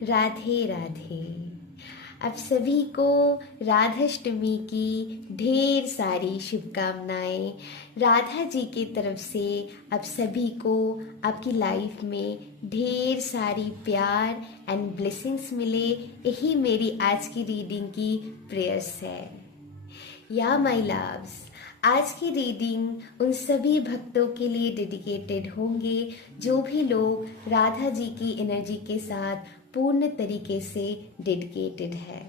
राधे राधे। आप सभी को राधाष्टमी की ढेर सारी शुभकामनाएं। राधा जी की तरफ से आप सभी को आपकी लाइफ में ढेर सारी प्यार एंड ब्लेसिंग्स मिले, यही मेरी आज की रीडिंग की प्रेयर्स है। या माय लव्स, आज की रीडिंग उन सभी भक्तों के लिए डेडिकेटेड होंगे जो भी लोग राधा जी की एनर्जी के साथ पूर्ण तरीके से डेडिकेटेड है।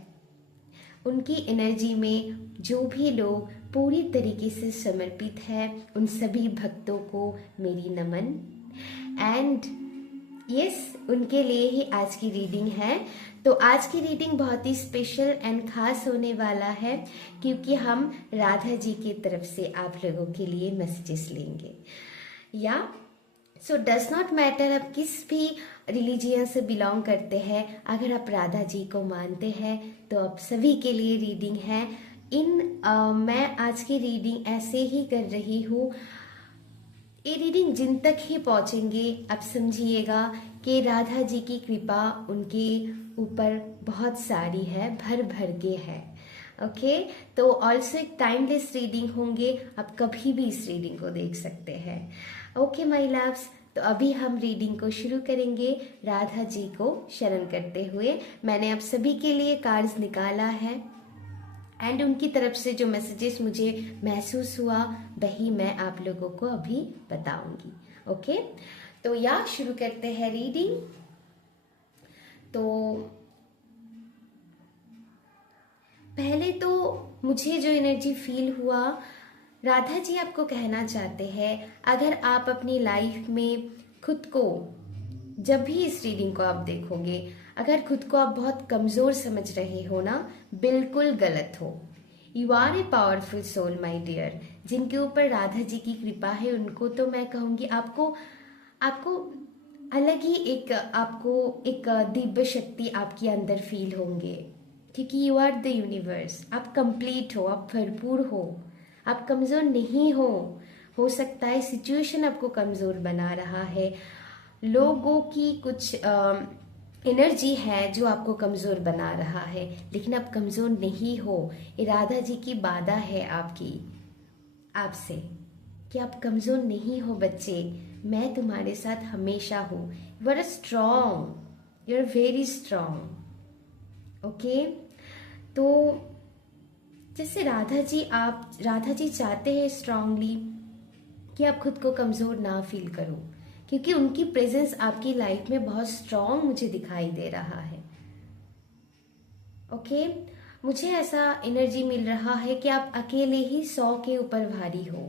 उनकी एनर्जी में जो भी लोग पूरी तरीके से समर्पित है, उन सभी भक्तों को मेरी नमन। एंड यस, उनके लिए ही आज की रीडिंग है। तो आज की रीडिंग बहुत ही स्पेशल एंड खास होने वाला है, क्योंकि हम राधा जी की तरफ से आप लोगों के लिए मैसेजेस लेंगे। या सो डज नॉट मैटर आप किस भी रिलीजियन से बिलोंग करते हैं, अगर आप राधा जी को मानते हैं तो आप सभी के लिए रीडिंग है। मैं आज की रीडिंग ऐसे ही कर रही हूँ। ये रीडिंग जिन तक ही पहुंचेंगे आप समझिएगा कि राधा जी की कृपा उनके ऊपर बहुत सारी है, भर भर के है। ओके, तो ऑल्सो एक टाइमलेस रीडिंग होंगे, आप कभी भी इस रीडिंग को देख सकते हैं। ओके माय लव्स, तो अभी हम रीडिंग को शुरू करेंगे राधा जी को शरण करते हुए। मैंने आप सभी के लिए कार्ड्स निकाला है एंड उनकी तरफ से जो मैसेजेस मुझे महसूस हुआ वही मैं आप लोगों को अभी बताऊंगी। ओके, तो या शुरू करते हैं रीडिंग। तो पहले तो मुझे जो एनर्जी फील हुआ, राधा जी आपको कहना चाहते हैं, अगर आप अपनी लाइफ में खुद को, जब भी इस रीडिंग को आप देखोगे, अगर खुद को आप बहुत कमजोर समझ रहे हो ना, बिल्कुल गलत हो। You are a powerful soul my dear. जिनके ऊपर राधा जी की कृपा है उनको तो मैं कहूंगी आपको अलग ही एक दिव्य शक्ति आपके अंदर फील होंगे, क्योंकि यू आर द यूनिवर्स। आप कंप्लीट हो, आप भरपूर हो, आप कमजोर नहीं हो सकता है सिचुएशन आपको कमजोर बना रहा है, लोगों की कुछ एनर्जी है जो आपको कमजोर बना रहा है, लेकिन आप कमजोर नहीं हो। ये राधा जी की वादा है आपसे कि आप कमजोर नहीं हो बच्चे, मैं तुम्हारे साथ हमेशा हूँ। You are strong, you are very strong. Okay, तो जैसे राधा जी चाहते हैं स्ट्रांगली कि आप खुद को कमजोर ना फील करो, क्योंकि उनकी प्रेजेंस आपकी लाइफ में बहुत स्ट्रांग मुझे दिखाई दे रहा है। ओके, मुझे ऐसा एनर्जी मिल रहा है कि आप अकेले ही 100 के ऊपर भारी हो।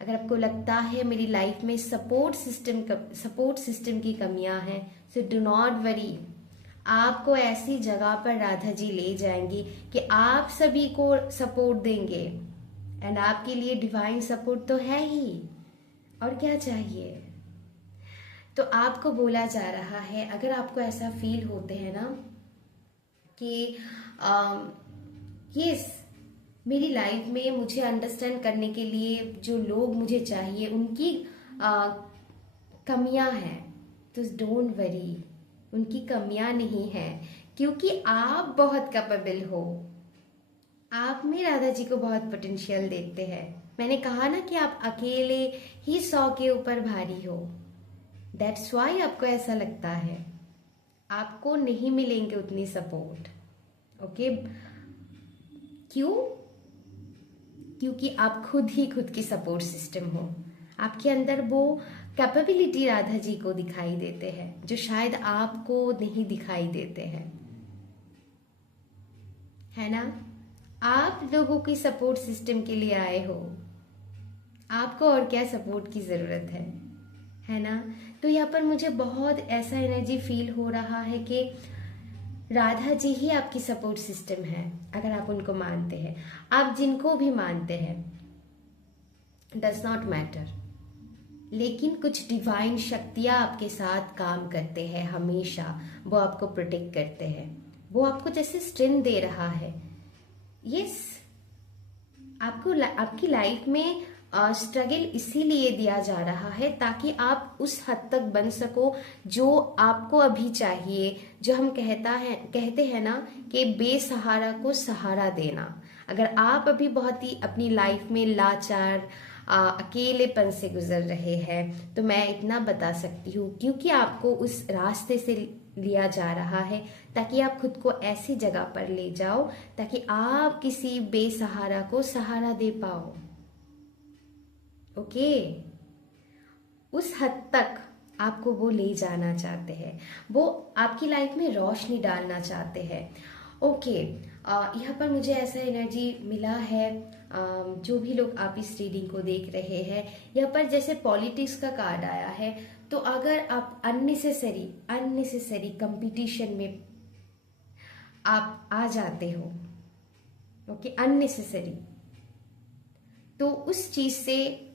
अगर आपको लगता है मेरी लाइफ में सपोर्ट सिस्टम की कमियां हैं, सो डू नॉट वरी। आपको ऐसी जगह पर राधा जी ले जाएंगे कि आप सभी को सपोर्ट देंगे, एंड आपके लिए डिवाइन सपोर्ट तो है ही, और क्या चाहिए। तो आपको बोला जा रहा है, अगर आपको ऐसा फील होते हैं ना कि यस, मेरी लाइफ में मुझे अंडरस्टैंड करने के लिए जो लोग मुझे चाहिए उनकी कमियां हैं, तो डोंट वरी, उनकी कमियां नहीं है, क्योंकि आप बहुत कैपेबल हो। आप में राधा जी को बहुत पोटेंशियल देखते हैं। मैंने कहा ना कि आप अकेले ही 100 के ऊपर भारी हो, दैट्स वाई आपको ऐसा लगता है। आपको नहीं मिलेंगे उतनी सपोर्ट। ओके, क्यों? क्योंकि आप खुद ही खुद की सपोर्ट सिस्टम हो। आपके अंदर वो कैपेबिलिटी राधा जी को दिखाई देते हैं जो शायद आपको नहीं दिखाई देते हैं, है ना। आप लोगों की सपोर्ट सिस्टम के लिए आए हो, आपको और क्या सपोर्ट की जरूरत है ना। तो यहाँ पर मुझे बहुत ऐसा एनर्जी फील हो रहा है कि राधा जी ही आपकी सपोर्ट सिस्टम है, अगर आप उनको मानते हैं। आप जिनको भी मानते हैं, डज नॉट मैटर, लेकिन कुछ डिवाइन शक्तियां आपके साथ काम करते हैं हमेशा। वो आपको प्रोटेक्ट करते हैं, वो आपको जैसे स्ट्रेंथ दे रहा है। यस, आपको आपकी लाइफ में स्ट्रगल इसीलिए दिया जा रहा है ताकि आप उस हद तक बन सको जो आपको अभी चाहिए। जो हम कहते हैं ना कि बेसहारा को सहारा देना। अगर आप अभी बहुत ही अपनी लाइफ में लाचार अकेलेपन से गुजर रहे हैं तो मैं इतना बता सकती हूँ, क्योंकि आपको उस रास्ते से लिया जा रहा है ताकि आप खुद को ऐसी जगह पर ले जाओ ताकि आप किसी बेसहारा को सहारा दे पाओ। ओके, उस हद तक आपको वो ले जाना चाहते हैं, वो आपकी लाइफ में रोशनी डालना चाहते हैं। ओके, यहाँ पर मुझे ऐसा एनर्जी मिला है। जो भी लोग आप इस रीडिंग को देख रहे हैं, यहाँ पर जैसे पॉलिटिक्स का कार्ड आया है, तो अगर आप अननेसेसरी कंपटीशन में आप आ जाते हो, ओके, अननेसेसरी, तो उस चीज से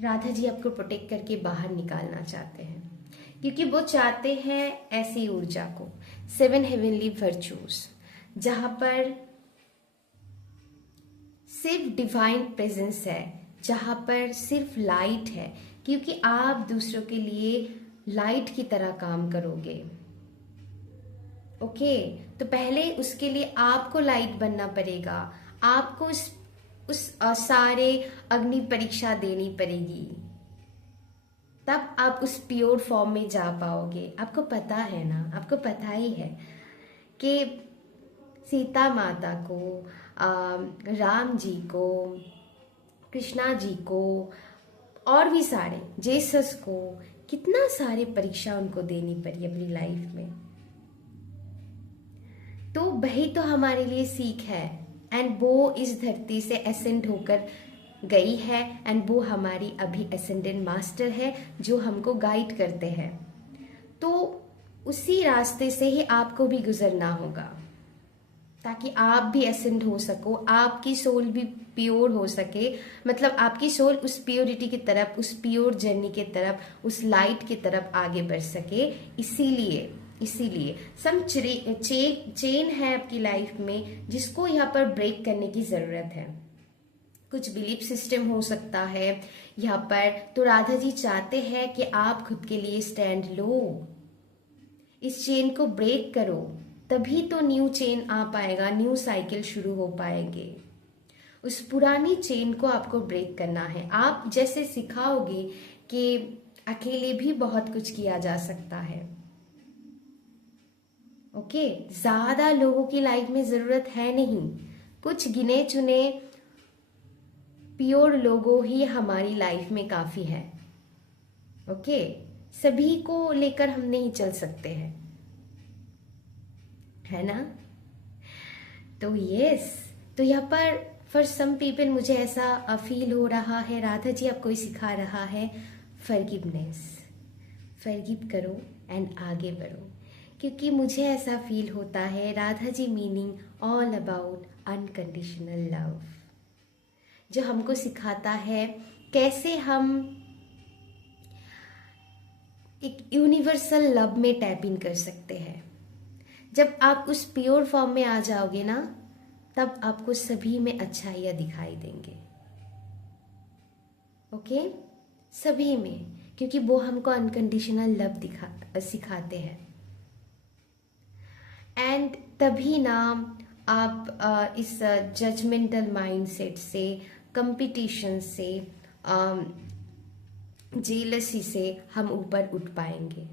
राधा जी आपको प्रोटेक्ट करके बाहर निकालना चाहते हैं, क्योंकि वो चाहते हैं ऐसी ऊर्जा को, 7 हेवनली वर्चूज, जहां पर सिर्फ डिवाइन प्रेजेंस है, जहां पर सिर्फ लाइट है, क्योंकि आप दूसरों के लिए लाइट की तरह काम करोगे। ओके, तो पहले उसके लिए आपको लाइट बनना पड़ेगा, आपको उस सारे अग्नि परीक्षा देनी पड़ेगी, तब आप उस प्योर फॉर्म में जा पाओगे। आपको पता है ना, आपको पता ही है कि सीता माता को, राम जी को, कृष्णा जी को, और भी सारे जेसस को, कितना सारे परीक्षा उनको देनी पड़ी अपनी लाइफ में। तो वही तो हमारे लिए सीख है, एंड वो इस धरती से एसेंड होकर गई है, एंड वो हमारी अभी एसेंडेंट मास्टर है जो हमको गाइड करते हैं। तो उसी रास्ते से ही आपको भी गुजरना होगा ताकि आप भी एसेंड हो सको, आपकी सोल भी प्योर हो सके, मतलब आपकी सोल उस प्योरिटी की तरफ, उस प्योर जर्नी की तरफ, उस लाइट की तरफ आगे बढ़ सके। इसीलिए सम चेन है आपकी लाइफ में जिसको यहाँ पर ब्रेक करने की जरूरत है। कुछ बिलीफ सिस्टम हो सकता है यहाँ पर, तो राधा जी चाहते हैं कि आप खुद के लिए स्टैंड लो, इस चेन को ब्रेक करो, तभी तो न्यू चेन आ पाएगा, न्यू साइकिल शुरू हो पाएंगे। उस पुरानी चेन को आपको ब्रेक करना है। आप जैसे सिखाओगे कि अकेले भी बहुत कुछ किया जा सकता है। ओके, ज्यादा लोगों की लाइफ में जरूरत है नहीं, कुछ गिने चुने प्योर लोगों ही हमारी लाइफ में काफी है। ओके, सभी को लेकर हम नहीं चल सकते हैं, है ना। तो यस, तो यहाँ पर फॉर सम पीपल मुझे ऐसा फील हो रहा है राधा जी आपको ही सिखा रहा है फॉरगिवनेस, फॉरगिव करो एंड आगे बढ़ो, क्योंकि मुझे ऐसा फील होता है Radha ji meaning all about unconditional love, जो हमको सिखाता है कैसे हम एक यूनिवर्सल लव में टैप इन कर सकते हैं। जब आप उस प्योर फॉर्म में आ जाओगे ना, तब आपको सभी में अच्छाइयाँ दिखाई देंगे। ओके, सभी में, क्योंकि वो हमको अनकंडीशनल लव सिखाते हैं। एंड तभी ना आप इस जजमेंटल माइंडसेट से, कंपटीशन से, जेलसी से हम ऊपर उठ पाएंगे,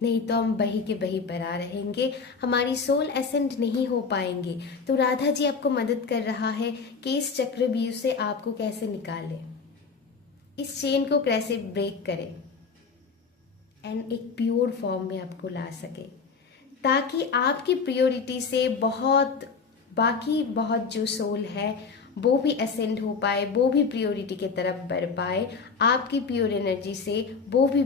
नहीं तो हम बही के बही पड़ा रहेंगे, हमारी सोल एसेंड नहीं हो पाएंगे। तो राधा जी आपको मदद कर रहा है कि इस चक्रव्यूह से आपको कैसे निकाले, इस चेन को कैसे ब्रेक करे, एंड एक प्योर फॉर्म में आपको ला सके, ताकि आपकी प्योरिटी से बाकी बहुत जो सोल है वो भी असेंड हो पाए, वो भी प्योरिटी की तरफ बढ़ पाए, आपकी प्योर एनर्जी से वो भी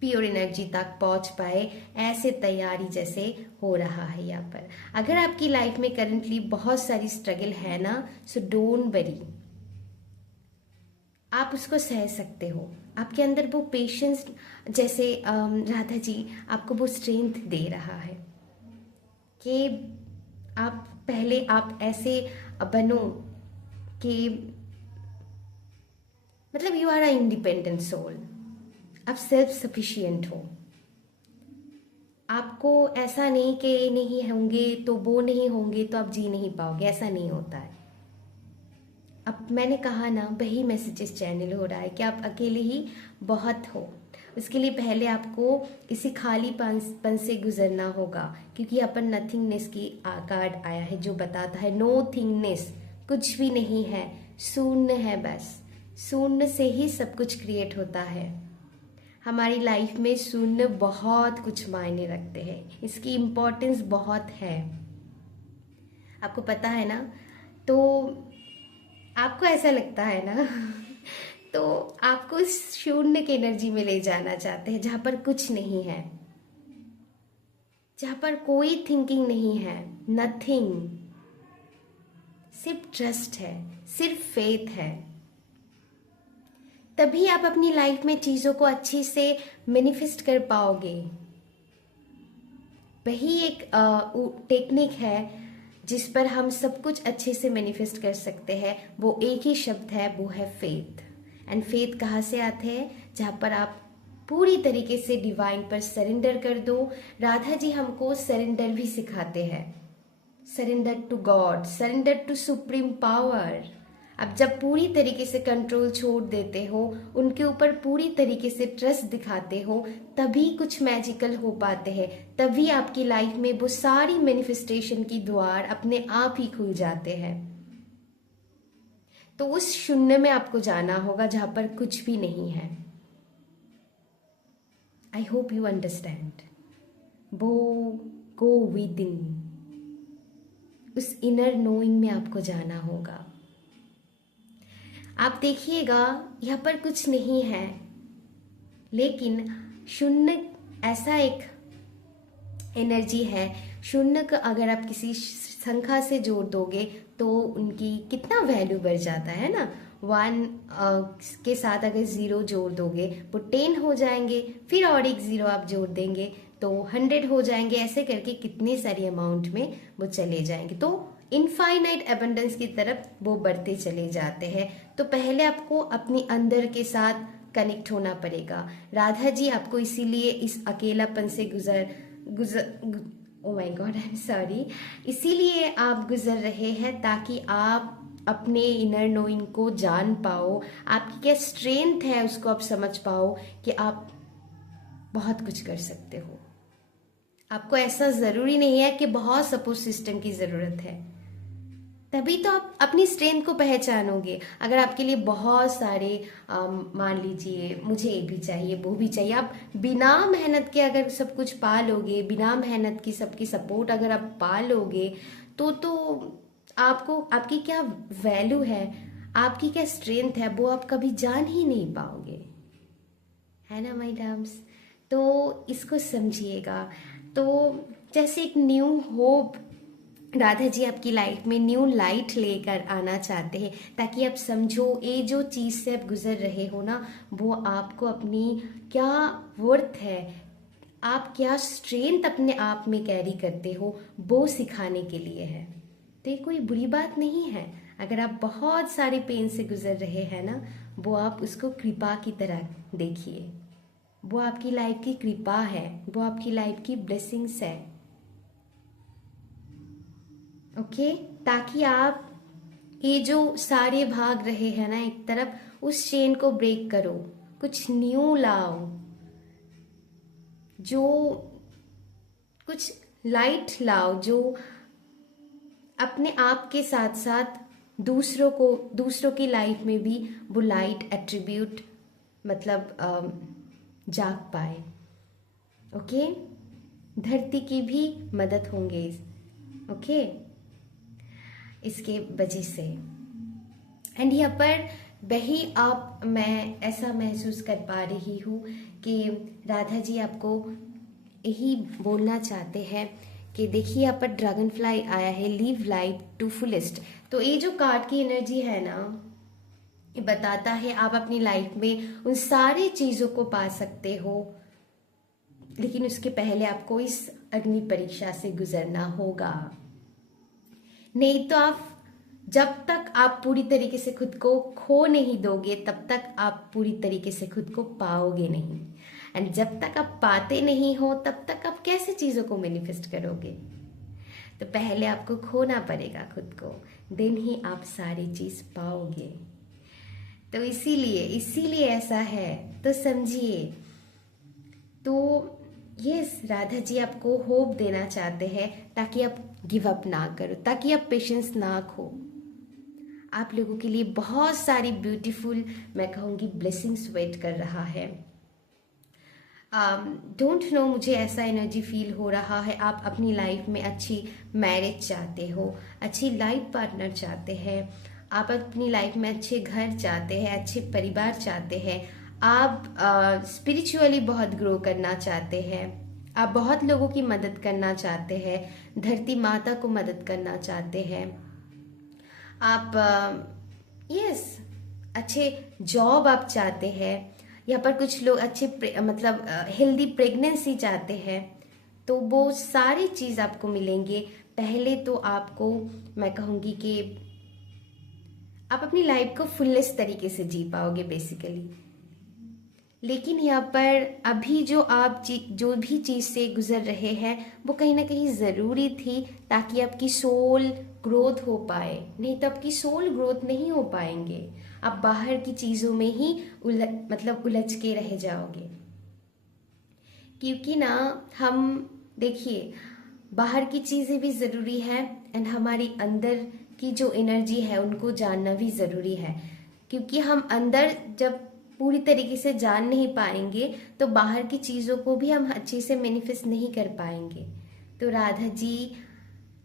प्योर एनर्जी तक पहुंच पाए। ऐसे तैयारी जैसे हो रहा है यहाँ पर। अगर आपकी लाइफ में करंटली बहुत सारी स्ट्रगल है ना, सो डोंट वरी, आप उसको सह सकते हो। आपके अंदर वो पेशेंस, जैसे राधा जी आपको वो स्ट्रेंथ दे रहा है कि आप पहले आप ऐसे बनो कि मतलब you are a independent soul, आप सेल्फ सफिशिएंट हो। आपको ऐसा नहीं कि नहीं होंगे तो वो नहीं होंगे तो आप जी नहीं पाओगे, ऐसा नहीं होता है। अब मैंने कहा ना, वही मैसेजेस चैनल हो रहा है कि आप अकेले ही बहुत हो। उसके लिए पहले आपको इसी खालीपन से गुजरना होगा, क्योंकि यहाँ पर नथिंगनेस की कार्ड आया है जो बताता है नो थिंगनेस, कुछ भी नहीं है, शून्य है बस। शून्य से ही सब कुछ क्रिएट होता है। हमारी लाइफ में शून्य बहुत कुछ मायने रखते हैं, इसकी इम्पोर्टेंस बहुत है, आपको पता है ना। तो आपको ऐसा लगता है ना तो आपको इस शून्य की एनर्जी में ले जाना चाहते हैं, जहां पर कुछ नहीं है, जहां पर कोई थिंकिंग नहीं है, नथिंग, सिर्फ ट्रस्ट है, सिर्फ फेथ है। तभी आप अपनी लाइफ में चीजों को अच्छी से मैनिफेस्ट कर पाओगे। वही एक टेक्निक है जिस पर हम सब कुछ अच्छे से मैनिफेस्ट कर सकते हैं। वो एक ही शब्द है, वो है फेथ। एंड फेथ कहाँ से आते हैं? जहाँ पर आप पूरी तरीके से डिवाइन पर सरेंडर कर दो। राधा जी हमको सरेंडर भी सिखाते हैं, surrender to God, surrender to supreme power. अब जब पूरी तरीके से कंट्रोल छोड़ देते हो, उनके ऊपर पूरी तरीके से ट्रस्ट दिखाते हो, तभी कुछ मैजिकल हो पाते हैं। तभी आपकी लाइफ में वो सारी मैनिफेस्टेशन की द्वार अपने आप ही खुल जाते हैं। तो उस शून्य में आपको जाना होगा जहां पर कुछ भी नहीं है। I hope you understand. वो गो विद इन, उस इनर नोइंग में आपको जाना होगा। आप देखिएगा यहाँ पर कुछ नहीं है, लेकिन शून्य ऐसा एक एनर्जी है। शून्य को अगर आप किसी संख्या से जोड़ दोगे तो उनकी कितना वैल्यू बढ़ जाता है ना। 1 के साथ अगर 0 जोड़ दोगे वो 10 हो जाएंगे, फिर और एक 0 आप जोड़ देंगे तो 100 हो जाएंगे। ऐसे करके कितने सारी अमाउंट में वो चले जाएंगे, तो इनफाइनाइट एबंडेंस की तरफ वो बढ़ते चले जाते हैं। तो पहले आपको अपनी अंदर के साथ कनेक्ट होना पड़ेगा। राधा जी आपको इसीलिए इस अकेलापन से oh my God, I am sorry, इसीलिए आप गुजर रहे हैं, ताकि आप अपने इनर नोइंग को जान पाओ, आपकी क्या स्ट्रेंथ है उसको आप समझ पाओ कि आप बहुत कुछ कर सकते हो। आपको ऐसा जरूरी नहीं है कि बहुत सपोर्ट सिस्टम की जरूरत है, तभी तो आप अपनी स्ट्रेंथ को पहचानोगे। अगर आपके लिए बहुत सारे मान लीजिए मुझे ये भी चाहिए वो भी चाहिए, आप बिना मेहनत के अगर सब कुछ पा लोगे, बिना मेहनत की सबकी सपोर्ट अगर आप पा लोगे, तो आपको आपकी क्या वैल्यू है, आपकी क्या स्ट्रेंथ है, वो आप कभी जान ही नहीं पाओगे, है ना माय डम्स। तो इसको समझिएगा। तो जैसे एक न्यू होप राधा जी आपकी लाइफ में न्यू लाइट लेकर आना चाहते हैं, ताकि आप समझो ये जो चीज़ से आप गुजर रहे हो ना, वो आपको अपनी क्या वर्थ है, आप क्या स्ट्रेंथ अपने आप में कैरी करते हो, वो सिखाने के लिए है। तो ये कोई बुरी बात नहीं है। अगर आप बहुत सारे पेन से गुजर रहे हैं ना, वो आप उसको कृपा की तरह देखिए। वो आपकी लाइफ की कृपा है, वो आपकी लाइफ की ब्लेसिंग्स है। ओके, ताकि आप ये जो सारे भाग रहे हैं ना एक तरफ, उस चेन को ब्रेक करो, कुछ न्यू लाओ, जो कुछ लाइट लाओ, जो अपने आप के साथ साथ दूसरों की लाइफ में भी वो लाइट एट्रीब्यूट मतलब जाग पाए। ओके, धरती की भी मदद होंगे ओके इसके वजह से। एंड यहाँ पर वही आप मैं ऐसा महसूस कर पा रही हूँ कि राधा जी आपको यही बोलना चाहते हैं कि देखिए यहाँ पर ड्रैगन फ्लाई आया है, लिव लाइफ टू फुलेस्ट। तो ये जो कार्ड की एनर्जी है ना, ये बताता है आप अपनी लाइफ में उन सारी चीज़ों को पा सकते हो, लेकिन उसके पहले आपको इस अग्नि परीक्षा से गुजरना होगा। नहीं तो आप जब तक आप पूरी तरीके से खुद को खो नहीं दोगे तब तक आप पूरी तरीके से खुद को पाओगे नहीं। एंड जब तक आप पाते नहीं हो तब तक आप कैसे चीज़ों को मैनिफेस्ट करोगे। तो पहले आपको खोना पड़ेगा खुद को, देन ही आप सारी चीज़ पाओगे। तो इसीलिए ऐसा है, तो समझिए। तो यस, राधा जी आपको होप देना चाहते हैं ताकि आप गिव अप ना करो, ताकि आप पेशेंस ना खो। आप लोगों के लिए बहुत सारी ब्यूटीफुल, मैं कहूँगी, ब्लेसिंग्स वेट कर रहा है। डोंट नो, मुझे ऐसा एनर्जी फील हो रहा है। आप अपनी लाइफ में अच्छी मैरिज चाहते हो, अच्छी लाइफ पार्टनर चाहते हैं, आप अपनी लाइफ में अच्छे घर चाहते हैं, अच्छे परिवार चाहते हैं, आप स्पिरिचुअली बहुत ग्रो करना चाहते हैं, आप बहुत लोगों की मदद करना चाहते हैं, धरती माता को मदद करना चाहते हैं, आप यस अच्छे जॉब आप चाहते हैं, यहाँ पर कुछ लोग अच्छे मतलब हेल्दी प्रेगनेंसी चाहते हैं। तो वो सारी चीज़ आपको मिलेंगे। पहले तो आपको मैं कहूँगी कि आप अपनी लाइफ को फुलेस्ट तरीके से जी पाओगे बेसिकली। लेकिन यहाँ पर अभी जो भी चीज़ से गुजर रहे हैं वो कहीं ना कहीं ज़रूरी थी, ताकि आपकी सोल ग्रोथ हो पाए। नहीं तो आपकी सोल ग्रोथ नहीं हो पाएंगे, आप बाहर की चीज़ों में ही उलझ के रह जाओगे। क्योंकि ना हम देखिए, बाहर की चीज़ें भी ज़रूरी है एंड हमारी अंदर की जो एनर्जी है उनको जानना भी ज़रूरी है। क्योंकि हम अंदर जब पूरी तरीके से जान नहीं पाएंगे तो बाहर की चीज़ों को भी हम अच्छे से मैनिफेस्ट नहीं कर पाएंगे। तो राधा जी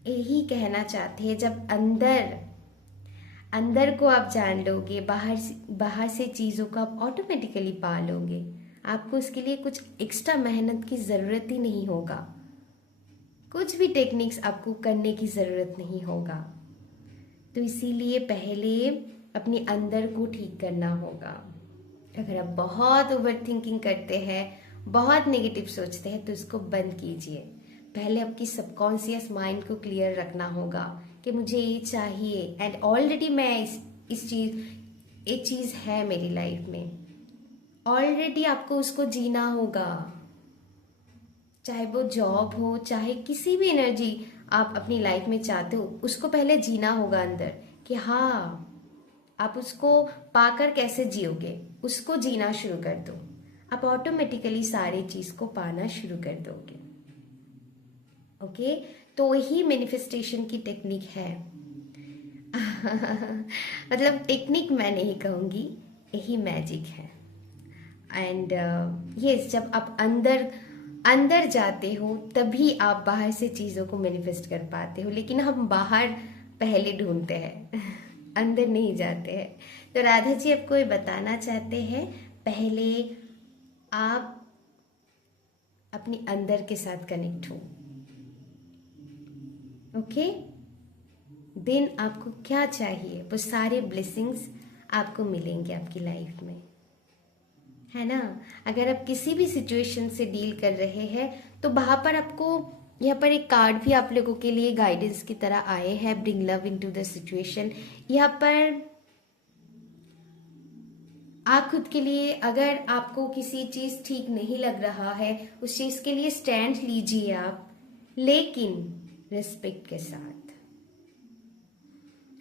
यही कहना चाहते हैं, जब अंदर को आप जान लोगे, बाहर से चीज़ों को आप ऑटोमेटिकली पा लोगे। आपको इसके लिए कुछ एक्स्ट्रा मेहनत की ज़रूरत ही नहीं होगा, कुछ भी टेक्निक्स आपको करने की ज़रूरत नहीं होगा। तो इसीलिए पहले अपने अंदर को ठीक करना होगा। अगर आप बहुत ओवर थिंकिंग करते हैं, बहुत नेगेटिव सोचते हैं, तो इसको बंद कीजिए। पहले आपकी सबकॉन्शियस माइंड को क्लियर रखना होगा कि मुझे ये चाहिए एंड ऑलरेडी मैं ये चीज़ है मेरी लाइफ में, ऑलरेडी आपको उसको जीना होगा। चाहे वो जॉब हो, चाहे किसी भी एनर्जी आप अपनी लाइफ में चाहते हो, उसको पहले जीना होगा अंदर कि हाँ, आप उसको पाकर कैसे जियोगे, उसको जीना शुरू कर दो, आप ऑटोमेटिकली सारी चीज को पाना शुरू कर दोगे। ओके, तो यही मैनिफेस्टेशन की टेक्निक है। मतलब टेक्निक मैं नहीं कहूँगी, यही मैजिक है। एंड यस, जब आप अंदर जाते हो तभी आप बाहर से चीज़ों को मैनिफेस्ट कर पाते हो। लेकिन हम बाहर पहले ढूंढते हैं, अंदर नहीं जाते हैं। तो राधा जी आपको ये बताना चाहते हैं, पहले आप अपने अंदर के साथ कनेक्ट हो। ओके, देन आपको क्या चाहिए वो सारे ब्लेसिंग्स आपको मिलेंगे आपकी लाइफ में, है ना। अगर आप किसी भी सिचुएशन से डील कर रहे हैं तो वहाँ पर आपको यहाँ पर एक कार्ड भी आप लोगों के लिए गाइडेंस की तरह आए हैं, bring love into the situation. यहाँ पर आप खुद के लिए, अगर आपको किसी चीज ठीक नहीं लग रहा है, उस चीज के लिए स्टैंड लीजिए आप, लेकिन रिस्पेक्ट के साथ,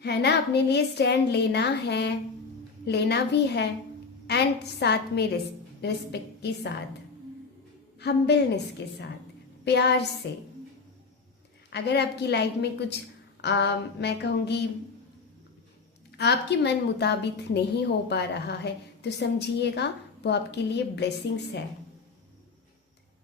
है ना। अपने लिए स्टैंड लेना भी है एंड साथ में रिस्पेक्ट के साथ, हम्बलनेस के साथ, प्यार से। अगर आपकी लाइफ में कुछ मैं कहूँगी आपके मन मुताबिक नहीं हो पा रहा है, तो समझिएगा वो आपके लिए ब्लेसिंग्स है।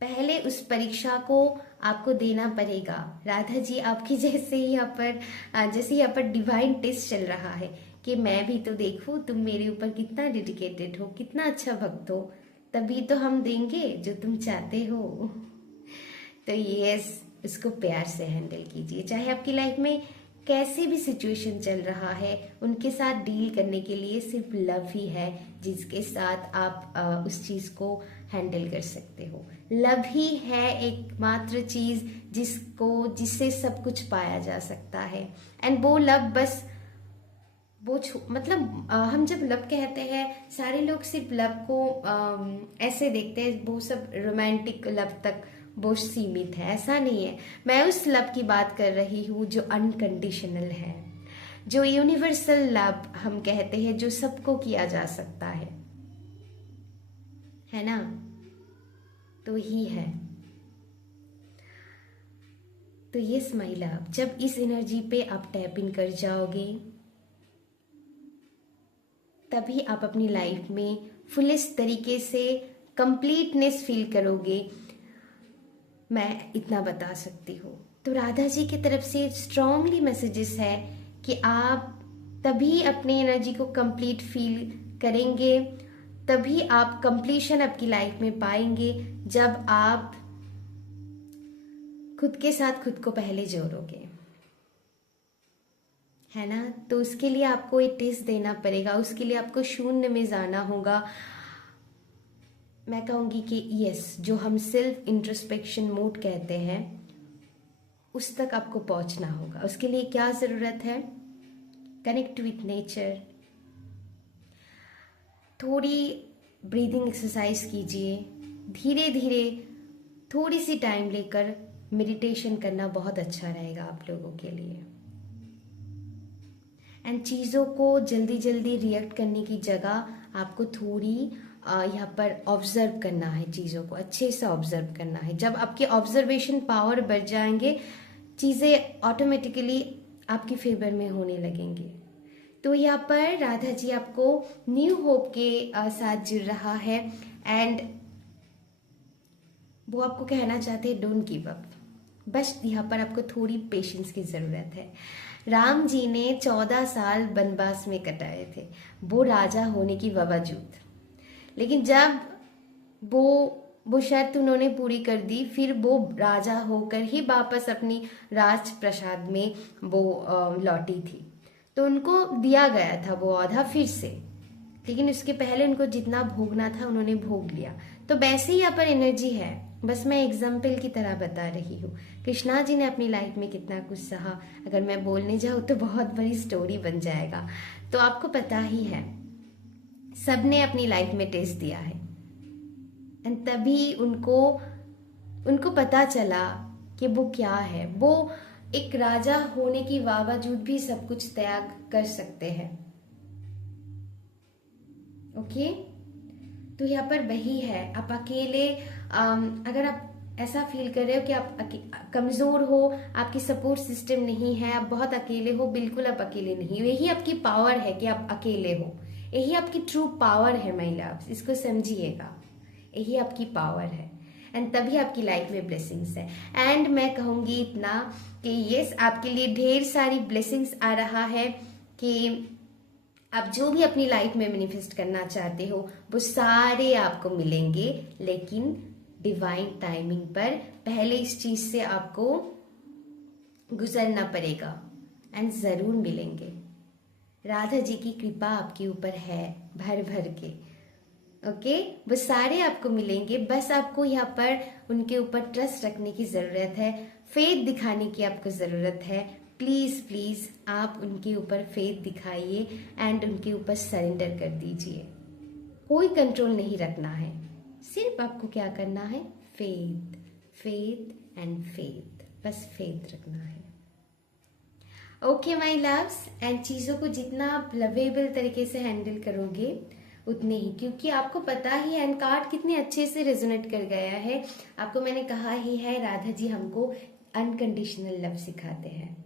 पहले उस परीक्षा को आपको देना पड़ेगा। राधा जी आपकी जैसे यहाँ पर डिवाइन टेस्ट चल रहा है कि मैं भी तो देखूं तुम मेरे ऊपर कितना डेडिकेटेड हो, कितना अच्छा भक्त हो, तभी तो हम देंगे जो तुम चाहते हो। तो यस, उसको प्यार से हैंडल कीजिए। चाहे आपकी लाइफ में कैसे भी सिचुएशन चल रहा है, उनके साथ डील करने के लिए सिर्फ लव ही है जिसके साथ आप उस चीज़ को हैंडल कर सकते हो। लव ही है एकमात्र चीज़ जिससे सब कुछ पाया जा सकता है। एंड वो लव बस मतलब हम जब लव कहते हैं, सारे लोग सिर्फ लव को ऐसे देखते हैं, वो सब रोमांटिक लव तक वो सीमित है। ऐसा नहीं है। मैं उस लव की बात कर रही हूँ जो अनकंडीशनल है, जो यूनिवर्सल लव हम कहते हैं, जो सबको किया जा सकता है ना? तो ही है। तो ये माय लव, जब इस एनर्जी पे आप टैप इन कर जाओगे, तभी आप अपनी लाइफ में फुलेस्ट तरीके से कंप्लीटनेस फील करोगे। मैं इतना बता सकती हूँ। तो राधा जी की तरफ से स्ट्रांगली मैसेजेस है कि आप तभी अपनी एनर्जी को कंप्लीट फील करेंगे, तभी आप कंप्लीशन आपकी लाइफ में पाएंगे, जब आप खुद के साथ खुद को पहले जोड़ोगे, है ना? तो उसके लिए आपको एक टेस्ट देना पड़ेगा, उसके लिए आपको शून्य में जाना होगा। मैं कहूँगी कि यस, जो हम सेल्फ इंट्रोस्पेक्शन मोड कहते हैं, उस तक आपको पहुंचना होगा। उसके लिए क्या ज़रूरत है? कनेक्ट विथ नेचर, थोड़ी ब्रीदिंग एक्सरसाइज कीजिए, धीरे धीरे थोड़ी सी टाइम लेकर मेडिटेशन करना बहुत अच्छा रहेगा आप लोगों के लिए। एंड चीज़ों को जल्दी जल्दी रिएक्ट करने की जगह आपको थोड़ी यहाँ पर ऑब्जर्व करना है, चीज़ों को अच्छे से ऑब्जर्व करना है। जब आपके ऑब्जर्वेशन पावर बढ़ जाएंगे, चीज़ें ऑटोमेटिकली आपकी फेवर में होने लगेंगी। तो यहाँ पर राधा जी आपको न्यू होप के साथ जुड़ रहा है, एंड वो आपको कहना चाहते हैं डोंट गिव अप। बस यहाँ पर आपको थोड़ी पेशेंस की ज़रूरत है। राम जी ने 14 साल वनवास में कटाए थे, वो राजा होने की बावजूद। लेकिन जब वो शर्त उन्होंने पूरी कर दी, फिर वो राजा होकर ही वापस अपनी राज प्रसाद में वो लौटी थी। तो उनको दिया गया था वो औहदा फिर से, लेकिन उसके पहले उनको जितना भोगना था उन्होंने भोग लिया। तो वैसे ही यहाँ पर एनर्जी है, बस मैं एग्जाम्पल की तरह बता रही हूँ। कृष्णा जी ने अपनी लाइफ में कितना कुछ सहा, अगर मैं बोलने जाऊँ तो बहुत बड़ी स्टोरी बन जाएगा। तो आपको पता ही है, सबने अपनी लाइफ में टेस्ट दिया है, एंड तभी उनको पता चला कि वो क्या है। वो एक राजा होने की बावजूद भी सब कुछ त्याग कर सकते हैं। ओके, तो यहाँ पर वही है। आप अकेले अगर आप ऐसा फील कर रहे हो कि आप कमजोर हो, आपकी सपोर्ट सिस्टम नहीं है, आप बहुत अकेले हो, बिल्कुल आप अकेले नहीं हो। यही आपकी पावर है कि आप अकेले हो, यही आपकी ट्रू पावर है माय लव्स, इसको समझिएगा। यही आपकी पावर है, एंड तभी आपकी लाइफ में ब्लेसिंग्स है। एंड मैं कहूँगी इतना कि यस, आपके लिए ढेर सारी ब्लेसिंग्स आ रहा है कि आप जो भी अपनी लाइफ में मैनिफेस्ट करना चाहते हो वो सारे आपको मिलेंगे, लेकिन डिवाइन टाइमिंग पर। पहले इस चीज से आपको गुजरना पड़ेगा, एंड जरूर मिलेंगे। राधा जी की कृपा आपके ऊपर है भर भर के। ओके, वो सारे आपको मिलेंगे, बस आपको यहाँ पर उनके ऊपर ट्रस्ट रखने की जरूरत है, फेथ दिखाने की आपको जरूरत है। प्लीज प्लीज आप उनके ऊपर फेथ दिखाइए एंड उनके ऊपर सरेंडर कर दीजिए। कोई कंट्रोल नहीं रखना है, सिर्फ आपको क्या करना है? फेथ, फेथ एंड फेथ, बस फेथ रखना है। ओके माय लव्स, एंड चीज़ों को जितना आप लवेबल तरीके से हैंडल करोगे उतने ही, क्योंकि आपको पता ही है एंड कार्ड कितने अच्छे से रेजोनेट कर गया है। आपको मैंने कहा ही है, राधा जी हमको अनकंडीशनल लव सिखाते हैं।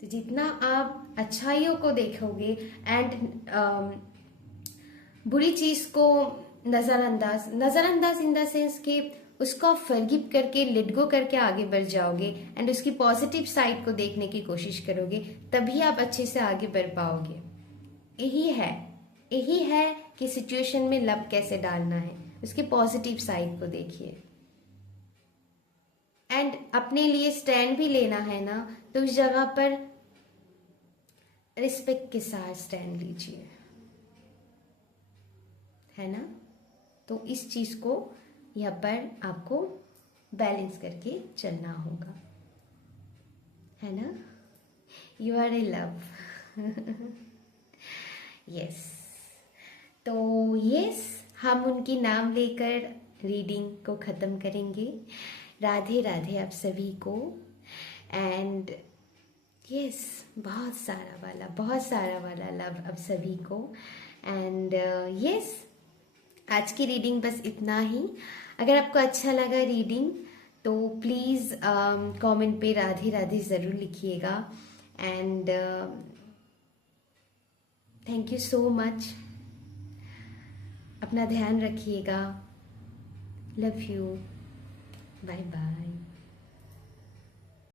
तो जितना आप अच्छाइयों को देखोगे एंड बुरी चीज को नजरअंदाज इन द सेंस कि उसको फॉरगिव करके लेट गो करके आगे बढ़ जाओगे एंड उसकी पॉजिटिव साइड को देखने की कोशिश करोगे, तभी आप अच्छे से आगे बढ़ पाओगे। यही है कि सिचुएशन में लव कैसे डालना है, उसकी पॉजिटिव साइड को देखिए। एंड अपने लिए स्टैंड भी लेना है ना, तो उस जगह पर रिस्पेक्ट के साथ स्टैंड लीजिए, है ना? तो इस चीज को यहाँ पर आपको बैलेंस करके चलना होगा, है ना? You are a love. Yes, तो यस, हम उनकी नाम लेकर रीडिंग को ख़त्म करेंगे। राधे राधे आप सभी को। एंड यस, बहुत सारा वाला लव आप सभी को। एंड यस, आज की रीडिंग बस इतना ही। अगर आपको अच्छा लगा रीडिंग तो प्लीज़ कमेंट पे राधे राधे ज़रूर लिखिएगा। And thank you so much. अपना ध्यान रखिएगा। Love you. Bye bye.